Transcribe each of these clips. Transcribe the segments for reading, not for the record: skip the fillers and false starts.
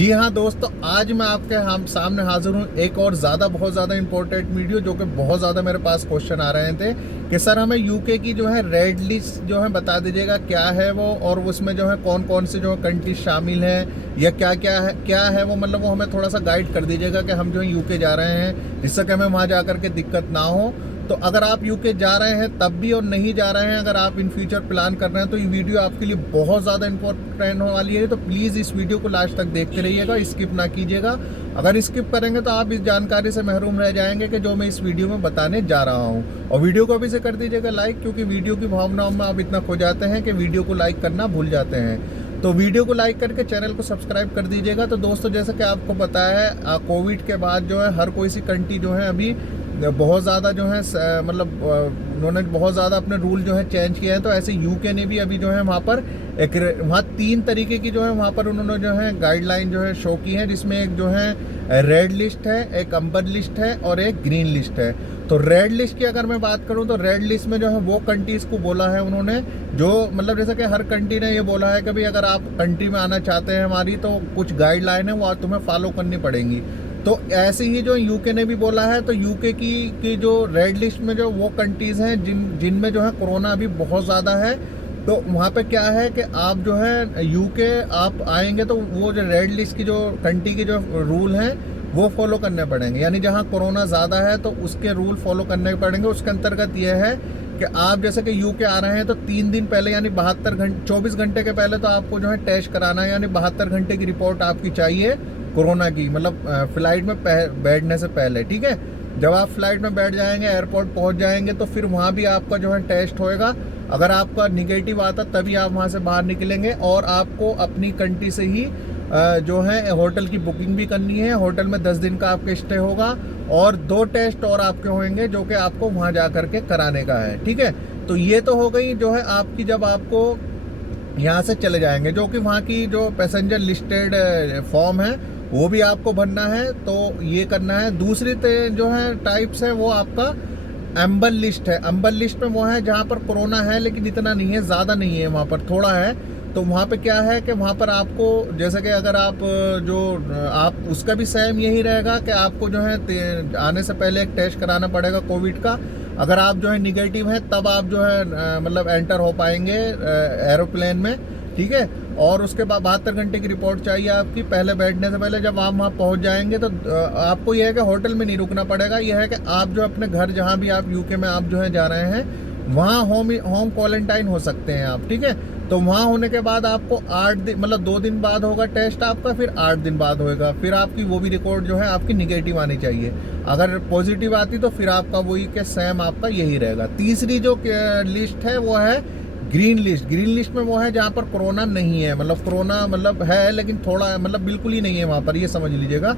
जी हाँ दोस्तों, आज मैं आपके हम सामने हाजिर हूँ एक और बहुत ज़्यादा इंपॉर्टेंट वीडियो, जो कि बहुत ज़्यादा मेरे पास क्वेश्चन आ रहे थे कि सर हमें यूके की जो है रेड लिस्ट जो है बता दीजिएगा क्या है वो, और उसमें जो है कौन कौन से जो है कंट्री शामिल हैं या क्या है वो, मतलब वो हमें थोड़ा सा गाइड कर दीजिएगा कि हम जो है यूके जा रहे हैं, जिससे कि हमें वहाँ जा कर के दिक्कत ना हो। तो अगर आप यूके जा रहे हैं तब भी और नहीं जा रहे हैं, अगर आप इन फ्यूचर प्लान कर रहे हैं, तो ये वीडियो आपके लिए बहुत ज़्यादा इंपॉर्टेंट होने वाली है। तो प्लीज़ इस वीडियो को लास्ट तक देखते रहिएगा, स्किप ना कीजिएगा। अगर स्किप करेंगे तो आप इस जानकारी से महरूम रह जाएंगे कि जो मैं इस वीडियो में बताने जा रहा हूँ। और वीडियो को अभी से कर दीजिएगा लाइक, क्योंकि वीडियो की भावनाओं में आप इतना खो जाते हैं कि वीडियो को लाइक करना भूल जाते हैं। तो वीडियो को लाइक करके चैनल को सब्सक्राइब कर दीजिएगा। तो दोस्तों, जैसा कि आपको पता है, कोविड के बाद जो है हर कोई सी कंट्री जो है अभी बहुत ज़्यादा जो है मतलब उन्होंने बहुत ज़्यादा अपने रूल जो है चेंज किए हैं। तो ऐसे यूके ने भी अभी जो है वहाँ पर वहाँ 3 तरीके की जो है वहाँ पर उन्होंने जो है गाइडलाइन जो है शो की है, जिसमें एक जो है रेड लिस्ट है, एक अम्बर लिस्ट है और एक ग्रीन लिस्ट है। तो रेड लिस्ट की अगर मैं बात करूं तो रेड लिस्ट में जो है वो कंट्रीज़ को बोला है उन्होंने, जो मतलब जैसे कि हर कंट्री ने ये बोला है कि भाई अगर आप कंट्री में आना चाहते हैं हमारी, तो कुछ गाइडलाइन है वो तुम्हें फॉलो करनी पड़ेंगी। तो ऐसे ही जो यूके ने भी बोला है, तो यूके की जो रेड लिस्ट में जो वो कंट्रीज़ हैं जिनमें जो है कोरोना अभी बहुत ज़्यादा है, तो वहाँ पे क्या है कि आप जो है यूके आप आएंगे तो वो जो रेड लिस्ट की जो कंट्री के जो रूल हैं वो फॉलो करने पड़ेंगे। यानी जहाँ कोरोना ज़्यादा है तो उसके रूल फॉलो करने पड़ेंगे। उसके अंतर्गत ये है कि आप जैसे कि यूके आ रहे हैं तो 3 दिन पहले, यानी 24 घंटे के पहले तो आपको जो है टेस्ट कराना है, यानी 72 घंटे की रिपोर्ट आपकी चाहिए कोरोना की, मतलब फ्लाइट में बैठने से पहले। ठीक है, जब आप फ्लाइट में बैठ जाएंगे, एयरपोर्ट पहुंच जाएंगे, तो फिर वहाँ भी आपका जो है टेस्ट होएगा। अगर आपका निगेटिव आता तभी आप वहाँ से बाहर निकलेंगे, और आपको अपनी कंट्री से ही जो है होटल की बुकिंग भी करनी है। होटल में 10 दिन का आपके स्टे होगा, और 2 टेस्ट और आपके होंगे जो कि आपको वहाँ जा करके कराने का है। ठीक है, तो ये तो हो गई जो है आपकी, जब आपको यहाँ से चले जाएंगे, जो कि वहाँ की जो पैसेंजर लिस्टेड फॉर्म है वो भी आपको भरना है, तो ये करना है। दूसरी जो है टाइप्स है वो आपका एम्बर लिस्ट है। एम्बर लिस्ट में वो है जहाँ पर कोरोना है लेकिन इतना नहीं है, ज़्यादा नहीं है, वहाँ पर थोड़ा है। तो वहाँ पे क्या है कि वहाँ पर आपको, जैसे कि अगर आप उसका भी सेम यही रहेगा कि आपको जो है आने से पहले एक टेस्ट कराना पड़ेगा कोविड का। अगर आप जो है निगेटिव हैं तब आप जो है मतलब एंटर हो पाएंगे एरोप्लेन में। ठीक है, और उसके बाद 72 घंटे की रिपोर्ट चाहिए आपकी पहले बैठने से पहले। जब आप वहाँ पहुँच जाएंगे तो आपको यह है कि होटल में नहीं रुकना पड़ेगा। यह है कि आप जो अपने घर, जहाँ भी आप यूके में आप जो है जा रहे हैं, वहाँ होम क्वारंटाइन हो सकते हैं आप। ठीक है, तो वहाँ होने के बाद आपको 8 दिन, मतलब 2 दिन बाद होगा टेस्ट आपका, फिर 8 दिन बाद होएगा, फिर आपकी वो भी रिकॉर्ड जो है आपकी निगेटिव आनी चाहिए। अगर पॉजिटिव आती तो फिर आपका वही के सेम आपका यही रहेगा। तीसरी जो लिस्ट है वो है ग्रीन लिस्ट। ग्रीन लिस्ट में वो है जहाँ पर कोरोना नहीं है, मतलब कोरोना मतलब है लेकिन थोड़ा, मतलब बिल्कुल ही नहीं है वहाँ पर, ये समझ लीजिएगा।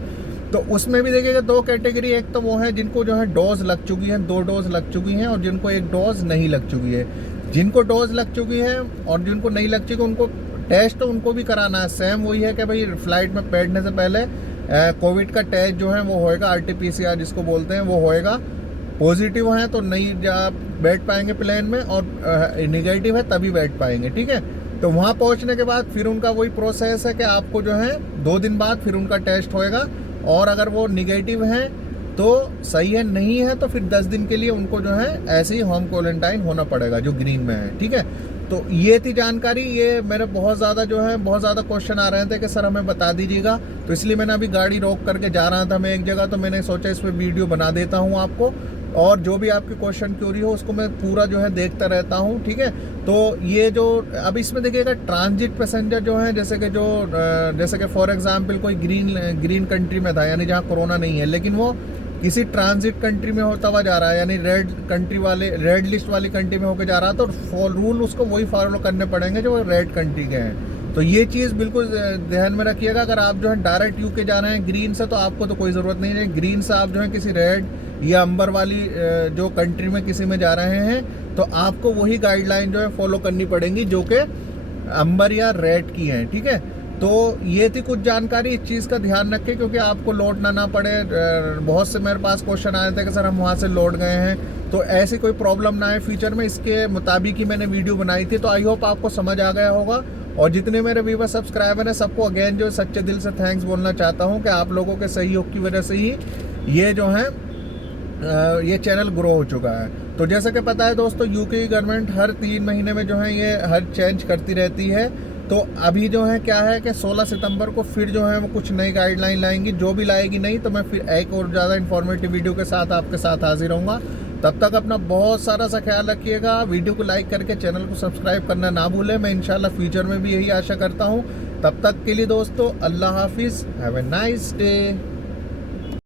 तो उसमें भी देखिएगा 2 कैटेगरी, एक तो वो है जिनको जो है डोज लग चुकी है, 2 डोज लग चुकी हैं, और जिनको 1 डोज नहीं लग चुकी है। जिनको डोज लग चुकी है और जिनको नहीं लग चुकी, उनको टेस्ट तो उनको भी कराना है। सेम वही है कि भाई फ्लाइट में बैठने से पहले कोविड का टेस्ट जो है वो होएगा, RT-PCR जिसको बोलते हैं, वो होएगा। पॉजिटिव है तो नहीं बैठ पाएंगे प्लेन में, और निगेटिव है तभी बैठ पाएंगे। ठीक है, तो वहाँ पहुँचने के बाद फिर उनका वही प्रोसेस है कि आपको जो है 2 दिन बाद फिर उनका टेस्ट होएगा, और अगर वो निगेटिव है तो सही है, नहीं है तो फिर 10 दिन के लिए उनको जो है ऐसे ही होम क्वारंटाइन होना पड़ेगा, जो ग्रीन में है। ठीक है, तो ये थी जानकारी। ये मेरे बहुत ज़्यादा क्वेश्चन आ रहे थे कि सर हमें बता दीजिएगा, तो इसलिए मैंने अभी गाड़ी रोक करके जा रहा था मैं एक जगह, तो मैंने सोचा इस पर वीडियो बना देता हूँ आपको, और जो भी आपकी क्वेश्चन क्यूरी हो उसको मैं पूरा जो है देखता रहता हूँ। ठीक है, तो ये जो अब इसमें देखिएगा ट्रांजिट पैसेंजर जो है, जैसे कि फॉर एग्जांपल कोई ग्रीन कंट्री में था, यानी जहाँ कोरोना नहीं है, लेकिन वो किसी ट्रांजिट कंट्री में होता हुआ जा रहा है, यानी रेड लिस्ट वाली कंट्री में होकर जा रहा है, तो रूल उसको वही फॉलो करने पड़ेंगे जो रेड कंट्री के हैं। तो ये चीज़ बिल्कुल ध्यान में रखिएगा। अगर आप जो है डायरेक्ट यूके जा रहे हैं ग्रीन से, तो आपको तो कोई ज़रूरत नहीं है। ग्रीन से आप जो है किसी रेड या अंबर वाली जो कंट्री में किसी में जा रहे हैं, तो आपको वही गाइडलाइन जो है फॉलो करनी पड़ेंगी जो कि अंबर या रेड की हैं। ठीक है, तो ये थी कुछ जानकारी। इस चीज़ का ध्यान रखें क्योंकि आपको लौटना ना पड़े। बहुत से मेरे पास क्वेश्चन आए थे कि सर हम वहाँ से लौट गए हैं, तो ऐसी कोई प्रॉब्लम ना आए फ्यूचर में, इसके मुताबिक ही मैंने वीडियो बनाई थी। तो आई होप आपको समझ आ गया होगा। और जितने मेरे व्यूवर सब्सक्राइबर हैं सबको अगेन जो सच्चे दिल से थैंक्स बोलना चाहता हूँ कि आप लोगों के सहयोग की वजह से ही ये जो है ये चैनल ग्रो हो चुका है। तो जैसा कि पता है दोस्तों, यूके की गवर्नमेंट हर 3 महीने में जो है ये हर चेंज करती रहती है। तो अभी जो है क्या है कि 16 सितंबर को फिर जो है वो कुछ नई गाइडलाइन लाएंगी, जो भी लाएगी नहीं तो मैं फिर एक और ज़्यादा इन्फॉर्मेटिव वीडियो के साथ आपके साथ हाजिर रहूँगा। तब तक अपना बहुत सारा सा ख्याल रखिएगा, वीडियो को लाइक करके चैनल को सब्सक्राइब करना ना भूलें। मैं इंशाल्लाह फ्यूचर में भी यही आशा करता हूँ। तब तक के लिए दोस्तों अल्लाह हाफिज़, हैव ए नाइस डे।